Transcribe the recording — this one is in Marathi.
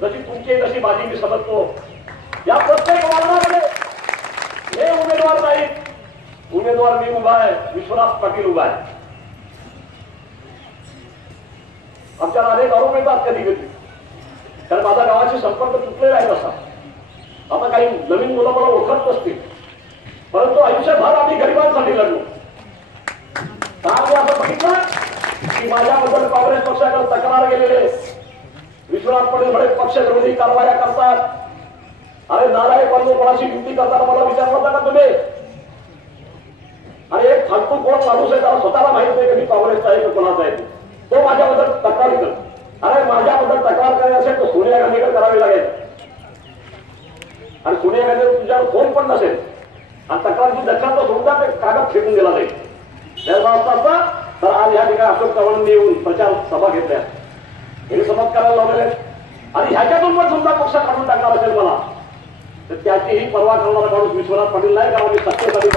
जशी तुमची तशी माझी मी समजतो. या प्रत्येक वार्डामध्ये हे उमेदवार नाही, उमेदवार मी उभा आहे, विश्वनाथ पाटील उभा आहे. आमच्याला अनेक आरोप येतात कधी कधी, कारण माझा गावाशी संपर्क तुटलेला आहे. तसा आता काही नवीन मुलं मला ओळखत नसतील, परंतु आयुष्यभर आम्ही गरिबांसाठी लढलो. असं बघितलं की माझ्याबद्दल काँग्रेस पक्षाकडे तक्रार गेलेले विश्वनाथ पाटील बरेच पक्ष विरोधी कारवाया करतात. अरे नालायक कोणाशी युती करताना मला विचारलं होता का तुम्ही? आणि एक फालतू कोण माणूस आहे त्याला स्वतःला माहित नाही की मी काँग्रेसचा आहे की कोणाचा आहे, तो माझ्याबद्दल तक्रार करतो. अरे माझ्याबद्दल तक्रार करायची असेल तर सोनिया गांधीकडे करावी लागेल, आणि सोनिया गांधी तुझ्यावर फोन पण नसेल, आणि तक्रारची दखल तर सुद्धा ते कागद फेकून दिला जाईल. असता तर आज या ठिकाणी अशोक चव्हाणांनी येऊन प्रचार सभा घेतल्या, हे समज करायला लावलेले, आणि ह्याच्यातून पण सुद्धा पक्ष काढून टाकणार असेल मला, तर त्याचीही पर्वा करणारा माणूस विश्वनाथ पाटील नाही, कारण मी सत्तेसाठी